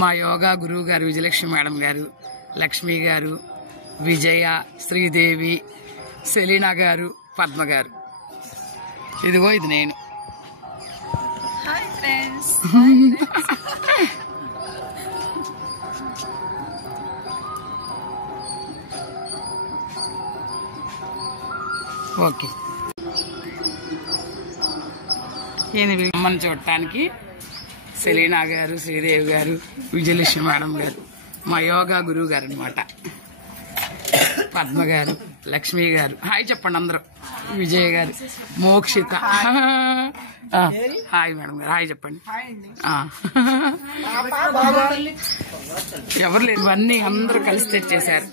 మా యోగా గురువు గారు విజయలక్ష్మి మేడం గారు, లక్ష్మి గారు, విజయ, శ్రీదేవి, సెలీనా గారు, పద్మ గారు. ఇదిగో ఇది నేను. Hi friends. ఓకే, అమ్మని చూడటానికి సెలీనా గారు, శ్రీదేవి గారు, విజయలక్ష్మి మేడం గారు, మా యోగా గురువు గారు అనమాట, పద్మ గారు, లక్ష్మి గారు. హాయ్ చెప్పండి అందరూ. విజయ్ గారు, మోక్షిత. హాయ్ మేడం గారు, హాయ్ చెప్పండి. ఎవరు లేరు, ఇవన్నీ అందరూ కలిసి తెచ్చేశారు.